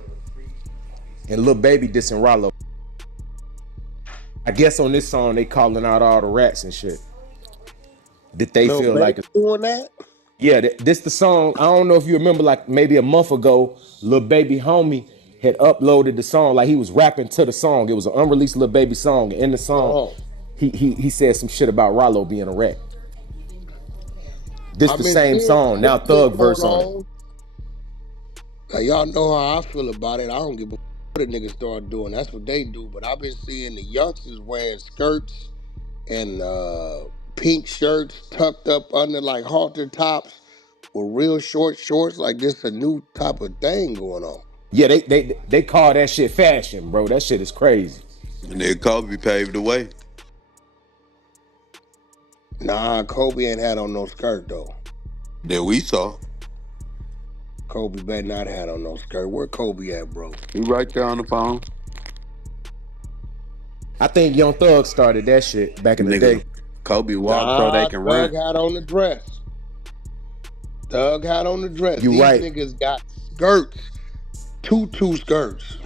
And Lil Baby dissing Rollo. I guess on this song they calling out all the rats and shit. That they Lil feel Baby like it's, doing that? yeah, this the song. I don't know if you remember, like maybe a month ago, Lil Baby homie had uploaded the song, like he was rapping to the song. It was an unreleased Lil Baby song. And in the song, Oh. he said some shit about Rollo being a rat. This I've the been same seeing song, now some shit Thug going verse on it. on. Now, y'all know how I feel about it. I don't give a what a nigga start doing. That's what they do. But I've been seeing the youngsters wearing skirts and pink shirts tucked up under like halter tops with real short shorts. Like this a new type of thing going on. Yeah, they call that shit fashion, bro. That shit is crazy. And then Kobe paved the way. Nah, Kobe ain't had on no skirt though. That we saw. Kobe better not had on no skirt. Where Kobe at, bro? He right there on the phone. I think Young Thug started that shit back in the Nigga, day. Kobe walked so they Nah, can Thug run. had on the dress. Thug had on the dress. You These right. niggas got skirts. Two skirts.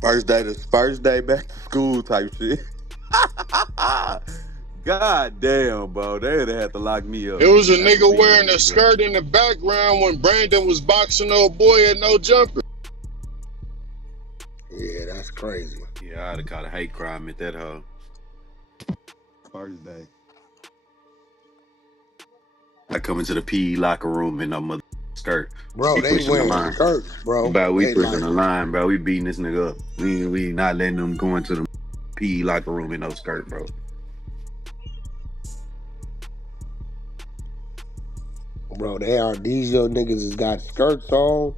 First day back to school type shit. God damn, bro. They'd have had to lock me up. It was a That's nigga what wearing these a niggas skirt in the background when Brandon was boxing old boy at no jumper. Yeah, that's crazy. Yeah, I'd have caught a hate crime at that hoe. First day. I come into the PE locker room in a mother skirt. Bro, We they pushing the wearing line. skirts, bro. Bro, we They pushing like, the line, bro. We beating this nigga up. We not letting them go into the PE locker room in no skirt, bro. bro, these young niggas has got skirts on,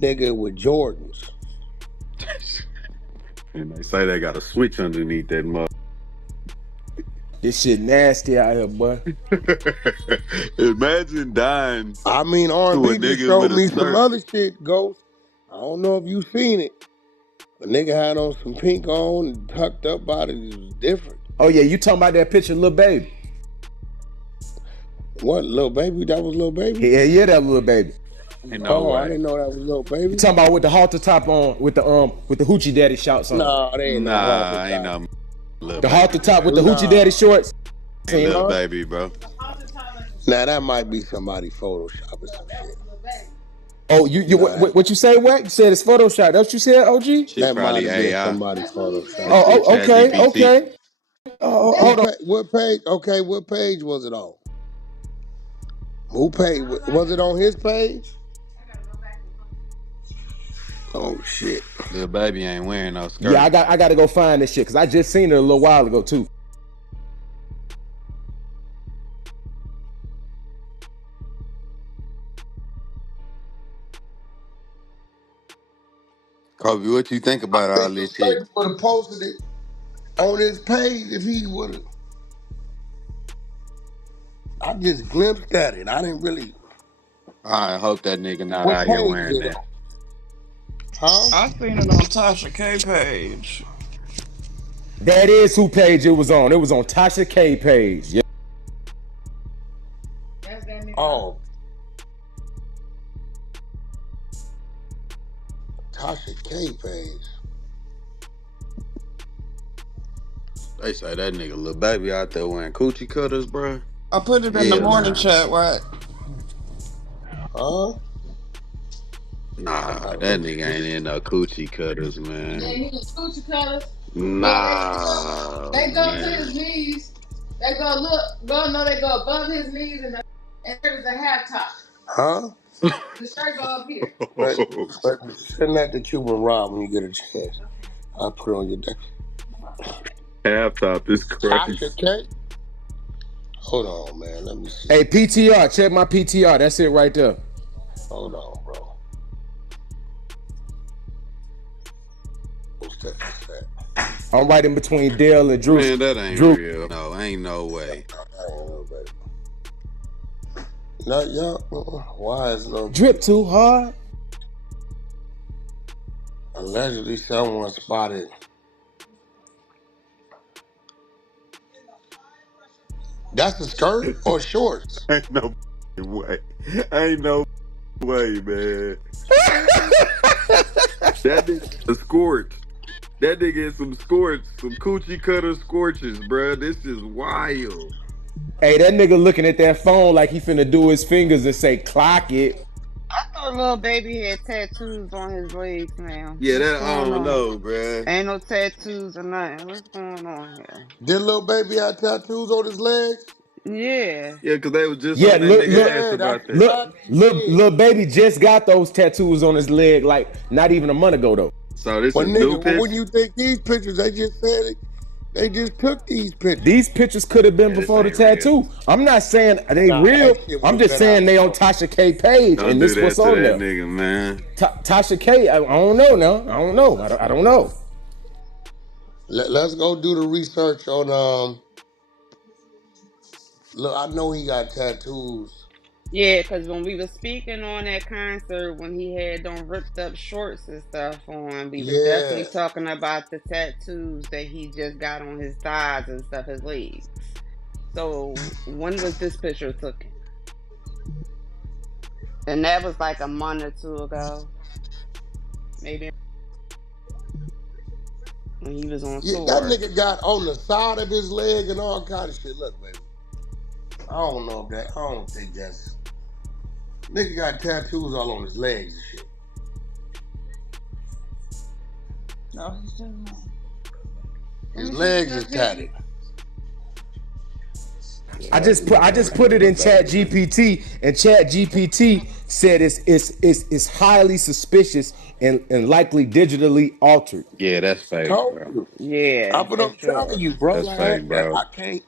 nigga, with Jordans. And they say they got a switch underneath that mother. This shit nasty out here, boy. Imagine dying I mean, to a R&B just nigga showed with a me some skirt. other shit, Ghost. I don't know if you seen it. A nigga had on some pink on and tucked up body. It was different. Oh yeah, you talking about that picture of Lil Baby? What, Lil Baby? That was Lil Baby? Yeah, that Lil Baby. Ain't no I way. didn't know that was Lil Baby. You talking about with the halter top on, with the Hoochie Daddy shorts on? Nah, they ain't no Nah, halter ain't top. no little The baby. halter top with the Nah. Hoochie Daddy shorts. Ain't little baby, bro. Now that might be somebody photoshopping some shit. Oh, what you say, Wack? You said it's Photoshop. That's what you said, OG? Shit That probably might have been AI. somebody photoshopping. Oh, okay. ChatGPT. Oh, hold on. What page? Okay, what page was it on? Who page? Was it on his page? Oh shit! Little baby ain't wearing no skirt. Yeah, I got to go find this shit because I just seen it a little while ago too. Kobe, what you think about all this shit? He would have posted it on his page if he would have. I just glimpsed at it. I didn't really. I hope that nigga not What out here page wearing is it that. on? Huh? I seen it on Tasha K page. That is who page it was on. It was on Tasha K page. Yeah. Oh. Tasha K page. They say that nigga little baby out there wearing coochie cutters, bro. I put it in the morning chat, right? Huh? Nah, that nigga ain't in no coochie cutters, man. Yeah, he was coochie cutters. Nah. They go man. to his knees. They they go above his knees, and there's a half top. Huh? The shirt go up here. But send that to Cuban Rob when you get a chance. I'll put it on your deck. Half top is crazy. Tasha K? Hold on, man. Let me see. Hey, PTR. Check my PTR. That's it right there. Hold on, bro. What's that? I'm right in between Dale and Drew. Man, that ain't Drew. real. No, ain't no way. Not y'all. Why is no Drip too hard. allegedly someone spotted? That's a skirt or shorts? Ain't no way. Ain't no way, man. That nigga a scorch. That nigga is some scorch, some coochie cutter scorches, bruh. This is wild. Hey, that nigga looking at that phone like he finna do his fingers and say, clock it. I thought little baby had tattoos on his legs now. Yeah, What's that I going don't on? know, bruh. Ain't no tattoos or nothing. What's going on here? Did little baby have tattoos on his legs? Yeah. Yeah, cause they was just Yeah, on that nigga ass Yeah, that's about that. exactly it. Little baby just got those tattoos on his leg like not even a month ago though. So this But is new nigga, when picture. you think these pictures, they just said it. They just took these pictures. These pictures could have been Yeah, this before the ain't real. tattoo. I'm not saying they Nah, real. that shit I'm would've just been saying out they on before. Tasha K page Don't and do this that what's to on that there. nigga, man. Tasha K, I don't know now. I don't know. I don't know. Let's go do the research on Look, I know he got tattoos. Yeah, because when we was speaking on that concert, when he had them ripped up shorts and stuff on, we was Yeah. definitely talking about the tattoos that he just got on his thighs and stuff, his legs. So when was this picture taken? And that was like a month or two ago, maybe when he was on Yeah, that tour. nigga got on the side of his leg and all kind of shit. Look, baby. I don't know if that. I don't think that's. Nigga got tattoos all on his legs and shit. No, he's still not. His legs is tatted. I just put it in Chat GPT and Chat GPT said it's highly suspicious and likely digitally altered. Yeah, that's fake, Told bro. you. Yeah, But for I'm telling sure. you, bro. That's fake, Like bro. I can't.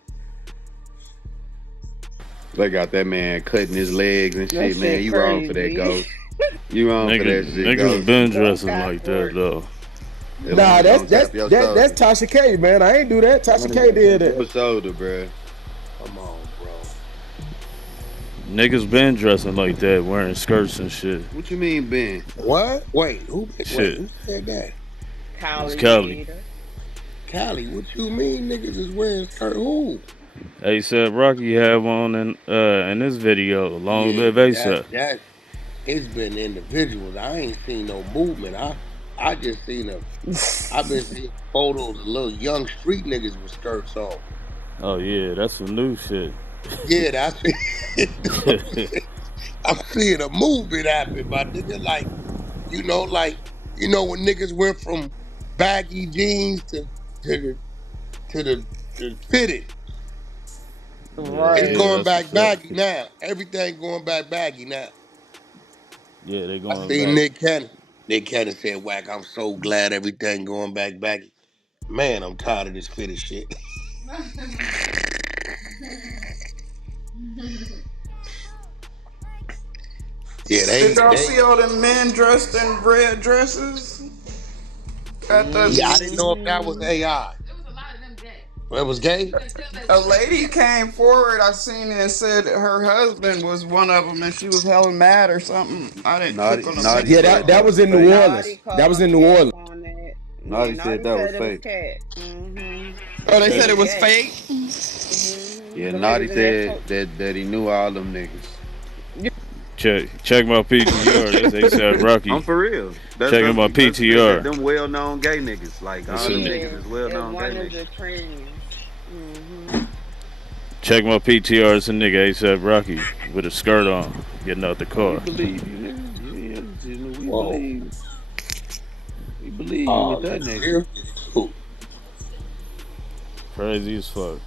They got that man cutting his legs and That shit, man. shit You wrong for that, crazy. Ghost. You wrong for that shit, Niggas Ghost. been Ghost dressing got like that sports. though. That Nah, man that's gonna tap your that's shoulder. Tasha K, man. I ain't do that. Tasha K did Your it. shoulder, bro. Come on, bro. Niggas been dressing like that, wearing skirts and shit. What you mean, Ben? What? Wait, who Shit. said that? It's Kylie Cali. made her. Cali, what you mean niggas is wearing skirt? Who? ASAP Rocky had one in this video. Long Yeah, live but ASAP. that it's been individuals. I ain't seen no movement. I just seen I've been seeing photos of little young street niggas with skirts on. Oh yeah, that's some new shit. Yeah, that's I'm seeing a movement happen, my nigga. Like, when niggas went from baggy jeans to the fitted. It's Yeah, Right. going that's a back fact. baggy now. Everything going back baggy now. Yeah, they I going seen back. Nick Cannon. Nick Cannon said, "Wack, I'm so glad everything going back baggy. Man, I'm tired of this fitted shit." Yeah, Did y'all they. see all the men dressed in red dresses at Yeah, I the? didn't know if that was Mm-hmm. AI. It was gay. A lady came forward. I seen it and said that her husband was one of them, and she was hella mad or something. I didn't click on the Naughty link, Yeah, but said that that was was in New fake. Orleans. Naughty That was called in New Cap Orleans. on that. Yeah, Naughty said Naughty that was said it was fake. Cat. Mm-hmm. oh, they He said was it was gay. fake. Mm-hmm. Yeah, The lady Naughty was that said that he knew all them niggas. Check my PTR. That's ASAP Rocky. I'm for real. Checking my PTR. Them well-known gay niggas. Like all them Listen, niggas is And well-known gay one is niggas. a trans. Mm-hmm. check my PTR. It's a nigga ASAP Rocky with a skirt on, getting out the Oh, we car. believe you, nigga. We Whoa. believe. We believe you Oh, with that you nigga. serious? Ooh. Crazy as fuck.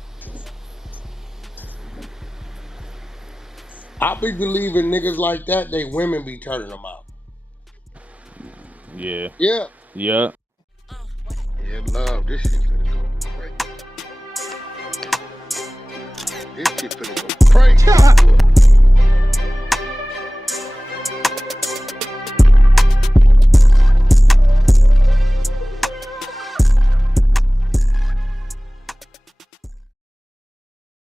I be believing niggas like that, they women be turning them out. Yeah. Yeah. Yeah. Yeah, love. This shit finna go crazy. This shit finna go crazy.